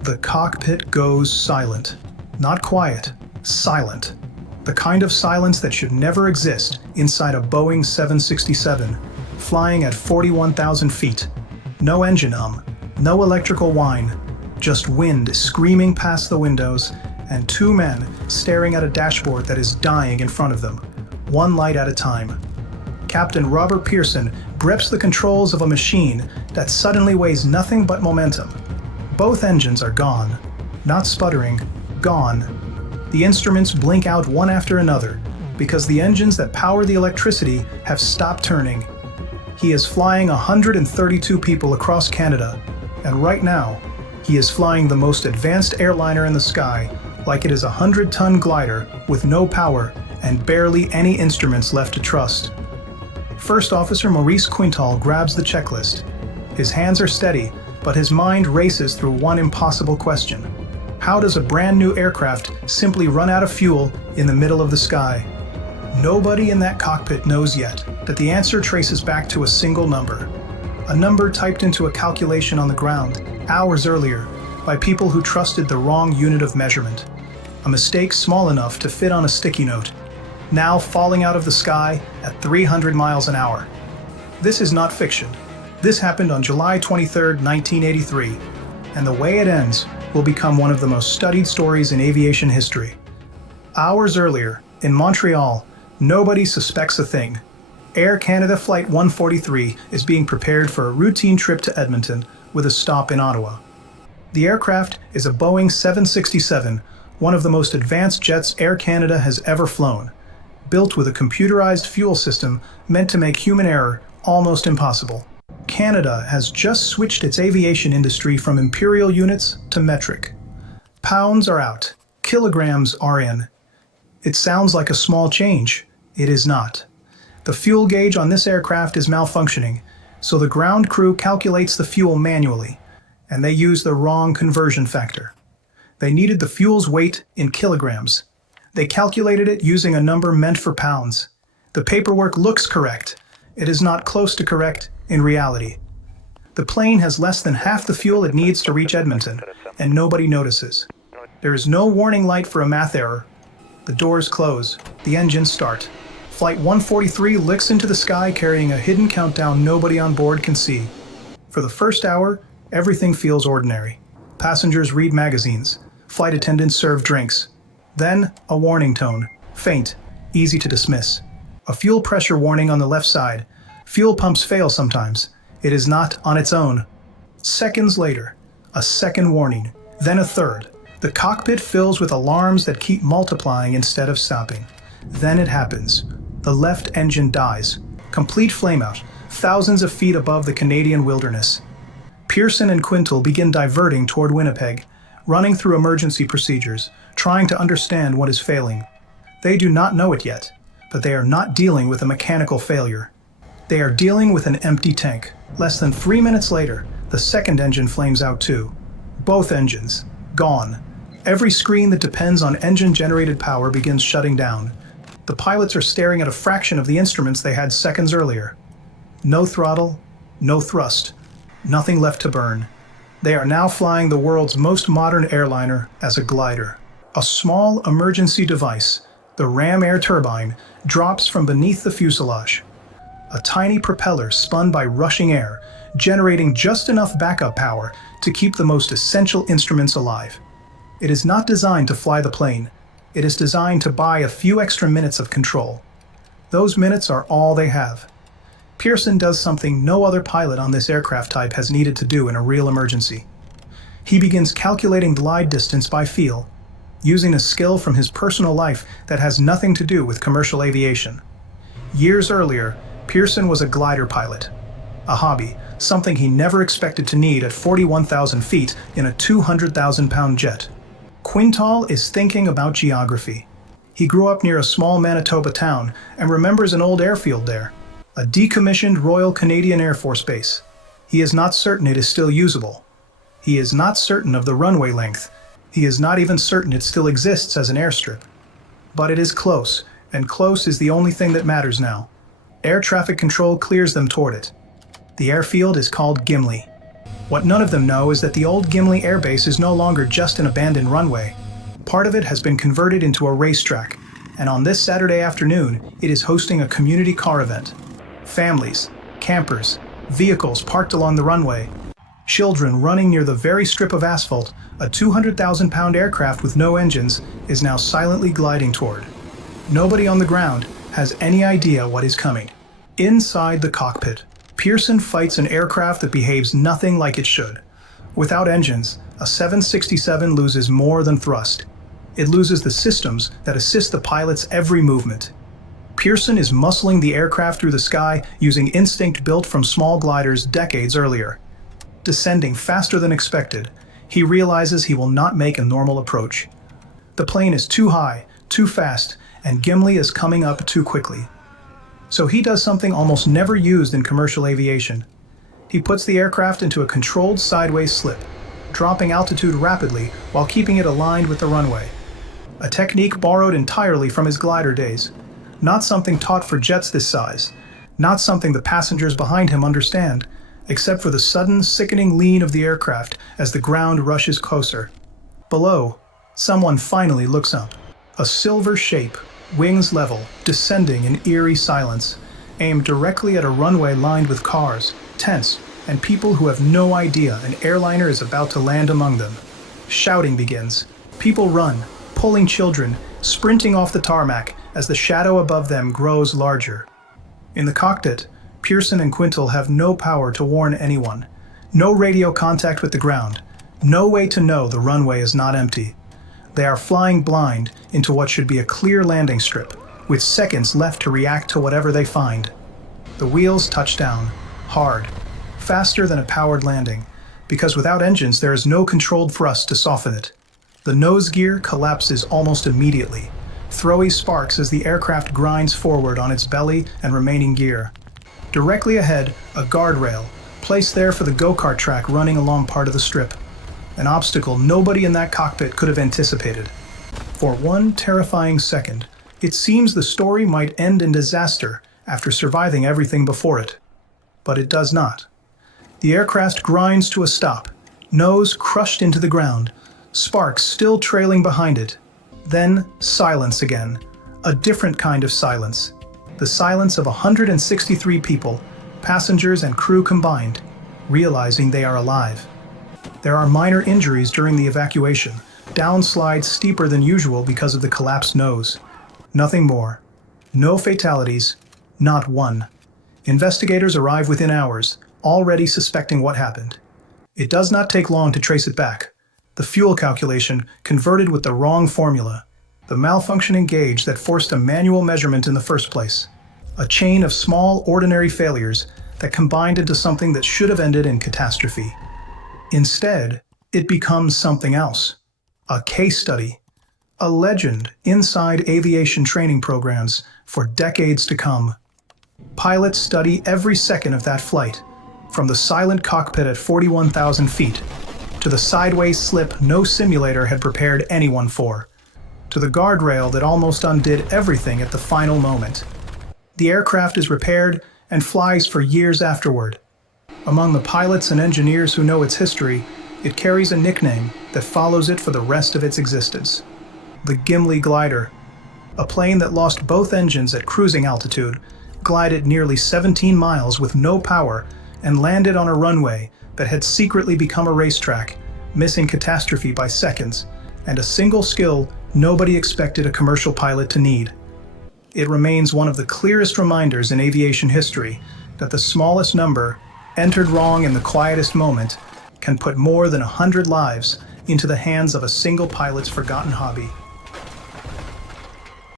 The cockpit goes silent. Not quiet, silent. The kind of silence that should never exist inside a Boeing 767, flying at 41,000 feet. No engine no electrical whine, just wind screaming past the windows and two men staring at a dashboard that is dying in front of them, one light at a time. Captain Robert Pearson grips the controls of a machine that suddenly weighs nothing but momentum. Both engines are gone, not sputtering, gone. The instruments blink out one after another because the engines that power the electricity have stopped turning. He is flying 132 people across Canada, and right now, he is flying the most advanced airliner in the sky like it is a 100-ton glider with no power and barely any instruments left to trust. First Officer Maurice Quintal grabs the checklist. His hands are steady, but his mind races through one impossible question. How does a brand new aircraft simply run out of fuel in the middle of the sky? Nobody in that cockpit knows yet that the answer traces back to a single number. A number typed into a calculation on the ground hours earlier by people who trusted the wrong unit of measurement. A mistake small enough to fit on a sticky note, now falling out of the sky at 300 miles an hour. This is not fiction. This happened on July 23, 1983, and the way it ends will become one of the most studied stories in aviation history. Hours earlier, in Montreal, nobody suspects a thing. Air Canada Flight 143 is being prepared for a routine trip to Edmonton with a stop in Ottawa. The aircraft is a Boeing 767, one of the most advanced jets Air Canada has ever flown, built with a computerized fuel system meant to make human error almost impossible. Canada has just switched its aviation industry from imperial units to metric. Pounds are out, kilograms are in. It sounds like a small change. It is not. The fuel gauge on this aircraft is malfunctioning, so the ground crew calculates the fuel manually, and they use the wrong conversion factor. They needed the fuel's weight in kilograms. They calculated it using a number meant for pounds. The paperwork looks correct. It is not close to correct in reality. The plane has less than half the fuel it needs to reach Edmonton, and nobody notices. There is no warning light for a math error. The doors close. The engines start. Flight 143 licks into the sky carrying a hidden countdown nobody on board can see. For the first hour, everything feels ordinary. Passengers read magazines. Flight attendants serve drinks. Then, a warning tone. Faint, easy to dismiss. A fuel pressure warning on the left side. Fuel pumps fail sometimes. It is not on its own. Seconds later, a second warning, then a third. The cockpit fills with alarms that keep multiplying instead of stopping. Then it happens. The left engine dies. Complete flameout, thousands of feet above the Canadian wilderness. Pearson and Quintal begin diverting toward Winnipeg, running through emergency procedures, trying to understand what is failing. They do not know it yet, but they are not dealing with a mechanical failure. They are dealing with an empty tank. Less than 3 minutes later, the second engine flames out too. Both engines, gone. Every screen that depends on engine-generated power begins shutting down. The pilots are staring at a fraction of the instruments they had seconds earlier. No throttle, no thrust, nothing left to burn. They are now flying the world's most modern airliner as a glider. A small emergency device, the ram air turbine, drops from beneath the fuselage. A tiny propeller spun by rushing air, generating just enough backup power to keep the most essential instruments alive. It is not designed to fly the plane. It is designed to buy a few extra minutes of control. Those minutes are all they have. Pearson does something no other pilot on this aircraft type has needed to do in a real emergency. He begins calculating glide distance by feel, using a skill from his personal life that has nothing to do with commercial aviation. Years earlier, Pearson was a glider pilot, a hobby, something he never expected to need at 41,000 feet in a 200,000-pound jet. Quintal is thinking about geography. He grew up near a small Manitoba town and remembers an old airfield there, a decommissioned Royal Canadian Air Force base. He is not certain it is still usable. He is not certain of the runway length. He is not even certain it still exists as an airstrip. But it is close, and close is the only thing that matters now. Air traffic control clears them toward it. The airfield is called Gimli. What none of them know is that the old Gimli Air Base is no longer just an abandoned runway. Part of it has been converted into a racetrack, and on this Saturday afternoon, it is hosting a community car event. Families, campers, vehicles parked along the runway, children running near the very strip of asphalt a 200,000-pound aircraft with no engines is now silently gliding toward. Nobody on the ground has any idea what is coming. Inside the cockpit, Pearson fights an aircraft that behaves nothing like it should. Without engines, a 767 loses more than thrust. It loses the systems that assist the pilot's every movement. Pearson is muscling the aircraft through the sky using instinct built from small gliders decades earlier. Descending faster than expected, he realizes he will not make a normal approach. The plane is too high, too fast, and Gimli is coming up too quickly. So he does something almost never used in commercial aviation. He puts the aircraft into a controlled sideways slip, dropping altitude rapidly while keeping it aligned with the runway. A technique borrowed entirely from his glider days. Not something taught for jets this size. Not something the passengers behind him understand, except for the sudden, sickening lean of the aircraft as the ground rushes closer. Below, someone finally looks up. A silver shape, wings level, descending in eerie silence, aimed directly at a runway lined with cars, tents, and people who have no idea an airliner is about to land among them. Shouting begins. People run, pulling children, sprinting off the tarmac as the shadow above them grows larger. In the cockpit, Pearson and Quintal have no power to warn anyone. No radio contact with the ground. No way to know the runway is not empty. They are flying blind into what should be a clear landing strip, with seconds left to react to whatever they find. The wheels touch down, hard, faster than a powered landing, because without engines there is no controlled thrust to soften it. The nose gear collapses almost immediately, throwy sparks as the aircraft grinds forward on its belly and remaining gear. Directly ahead, a guardrail, placed there for the go-kart track running along part of the strip. An obstacle nobody in that cockpit could have anticipated. For one terrifying second, it seems the story might end in disaster after surviving everything before it. But it does not. The aircraft grinds to a stop, nose crushed into the ground, sparks still trailing behind it. Then silence again, a different kind of silence. The silence of 163 people, passengers and crew combined, realizing they are alive. There are minor injuries during the evacuation, downslides steeper than usual because of the collapsed nose. Nothing more. No fatalities, not one. Investigators arrive within hours, already suspecting what happened. It does not take long to trace it back. The fuel calculation converted with the wrong formula. The malfunctioning gauge that forced a manual measurement in the first place. A chain of small, ordinary failures that combined into something that should have ended in catastrophe. Instead, it becomes something else. A case study. A legend inside aviation training programs for decades to come. Pilots study every second of that flight, from the silent cockpit at 41,000 feet, to the sideways slip no simulator had prepared anyone for, to the guardrail that almost undid everything at the final moment. The aircraft is repaired and flies for years afterward. Among the pilots and engineers who know its history, it carries a nickname that follows it for the rest of its existence. The Gimli Glider, a plane that lost both engines at cruising altitude, glided nearly 17 miles with no power and landed on a runway that had secretly become a racetrack, missing catastrophe by seconds, and a single skill nobody expected a commercial pilot to need. It remains one of the clearest reminders in aviation history that the smallest number, entered wrong in the quietest moment, can put more than 100 lives into the hands of a single pilot's forgotten hobby.